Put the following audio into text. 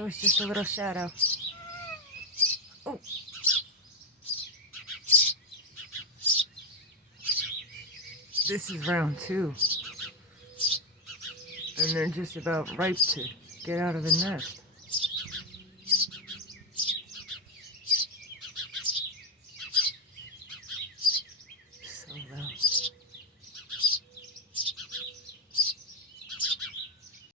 It was just a little shadow. Oh. This is round 2. And they're just about ripe to get out of the nest.